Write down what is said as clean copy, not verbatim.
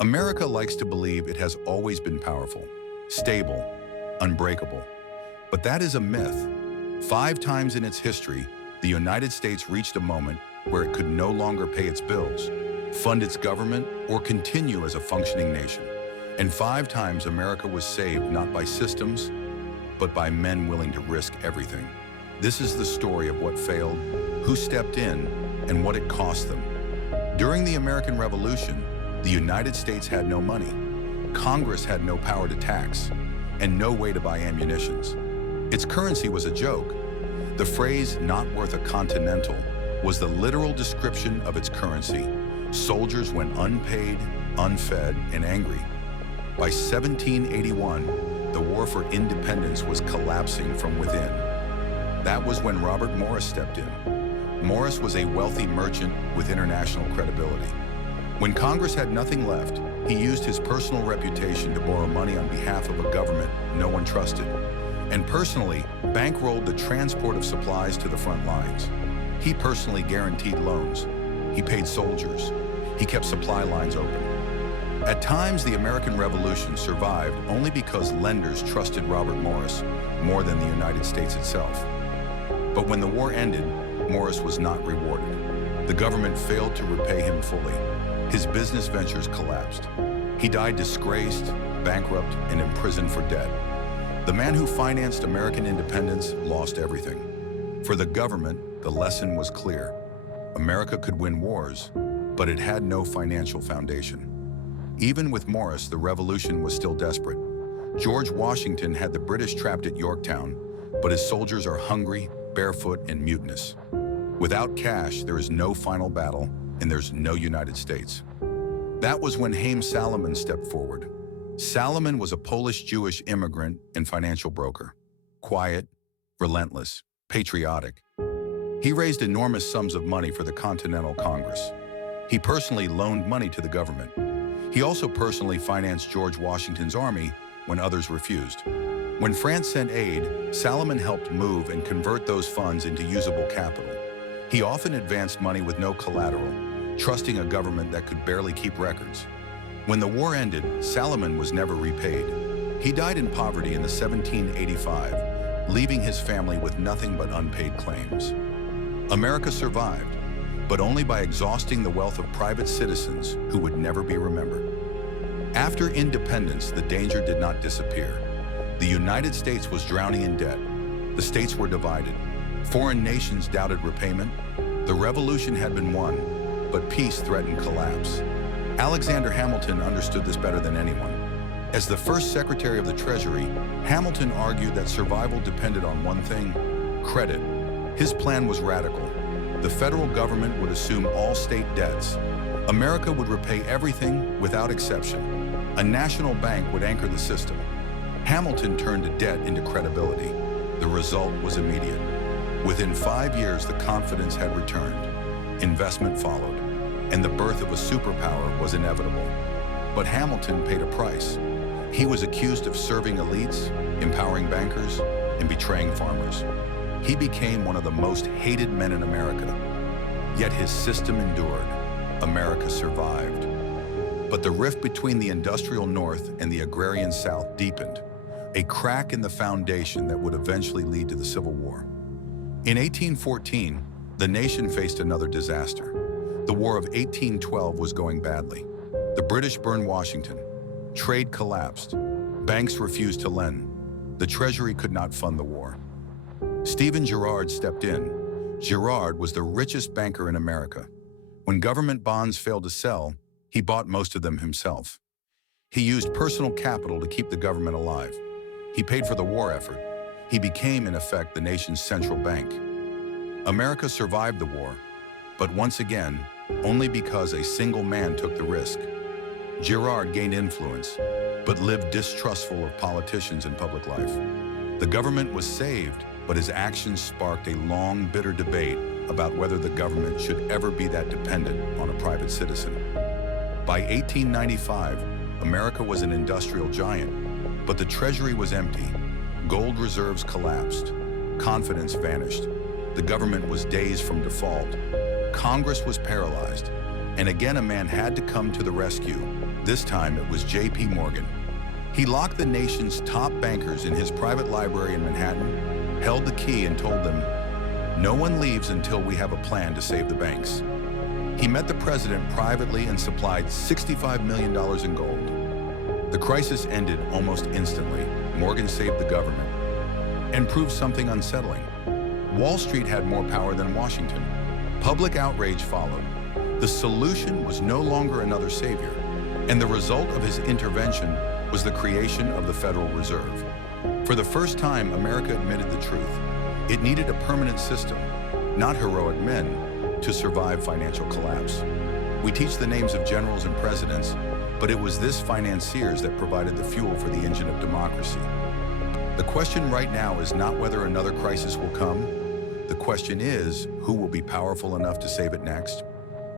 America likes to believe it has always been powerful, stable, unbreakable. But that is a myth. 5 times in its history, the United States reached a moment where it could no longer pay its bills, fund its government, or continue as a functioning nation. And 5 times America was saved not by systems, but by men willing to risk everything. This is the story of what failed, who stepped in, and what it cost them. During the American Revolution, the United States had no money, Congress had no power to tax, and no way to buy ammunitions. Its currency was a joke. The phrase, "not worth a continental," was the literal description of its currency. Soldiers went unpaid, unfed, and angry. By 1781, the war for independence was collapsing from within. That was when Robert Morris stepped in. Morris was a wealthy merchant with international credibility. When Congress had nothing left, he used his personal reputation to borrow money on behalf of a government no one trusted, and personally bankrolled the transport of supplies to the front lines. He personally guaranteed loans. He paid soldiers. He kept supply lines open. At times, the American Revolution survived only because lenders trusted Robert Morris more than the United States itself. But when the war ended, Morris was not rewarded. The government failed to repay him fully. His business ventures collapsed. He died disgraced, bankrupt, and imprisoned for debt. The man who financed American independence lost everything. For the government, the lesson was clear. America could win wars, but it had no financial foundation. Even with Morris, the revolution was still desperate. George Washington had the British trapped at Yorktown, but his soldiers are hungry, barefoot, and mutinous. Without cash, there is no final battle, and there's no United States. That was when Haym Salomon stepped forward. Salomon was a Polish-Jewish immigrant and financial broker. Quiet, relentless, patriotic. He raised enormous sums of money for the Continental Congress. He personally loaned money to the government. He also personally financed George Washington's army when others refused. When France sent aid, Salomon helped move and convert those funds into usable capital. He often advanced money with no collateral, trusting a government that could barely keep records. When the war ended, Salomon was never repaid. He died in poverty in 1785, leaving his family with nothing but unpaid claims. America survived, but only by exhausting the wealth of private citizens who would never be remembered. After independence, the danger did not disappear. The United States was drowning in debt. The states were divided. Foreign nations doubted repayment. The revolution had been won, but peace threatened collapse. Alexander Hamilton understood this better than anyone. As the first Secretary of the Treasury, Hamilton argued that survival depended on one thing: credit. His plan was radical. The federal government would assume all state debts. America would repay everything without exception. A national bank would anchor the system. Hamilton turned debt into credibility. The result was immediate. Within 5 years, the confidence had returned. Investment followed, and the birth of a superpower was inevitable. But Hamilton paid a price. He was accused of serving elites, empowering bankers, and betraying farmers. He became one of the most hated men in America. Yet his system endured. America survived. But the rift between the industrial North and the agrarian South deepened, a crack in the foundation that would eventually lead to the Civil War. In 1814, the nation faced another disaster. The War of 1812 was going badly. The British burned Washington. Trade collapsed. Banks refused to lend. The Treasury could not fund the war. Stephen Girard stepped in. Girard was the richest banker in America. When government bonds failed to sell, he bought most of them himself. He used personal capital to keep the government alive. He paid for the war effort. He became, in effect, the nation's central bank. America survived the war, but once again, only because a single man took the risk. Girard gained influence, but lived distrustful of politicians and public life. The government was saved, but his actions sparked a long, bitter debate about whether the government should ever be that dependent on a private citizen. By 1895, America was an industrial giant, but the Treasury was empty. Gold reserves collapsed. Confidence vanished. The government was days from default. Congress was paralyzed. And again, a man had to come to the rescue. This time, it was J.P. Morgan. He locked the nation's top bankers in his private library in Manhattan, held the key and told them, "No one leaves until we have a plan to save the banks." He met the president privately and supplied $65 million in gold. The crisis ended almost instantly. Morgan saved the government and proved something unsettling. Wall Street had more power than Washington. Public outrage followed. The solution was no longer another savior, and the result of his intervention was the creation of the Federal Reserve. For the first time, America admitted the truth. It needed a permanent system, not heroic men, to survive financial collapse. We teach the names of generals and presidents, but it was this financiers that provided the fuel for the engine of democracy. The question right now is not whether another crisis will come. The question is, who will be powerful enough to save it next?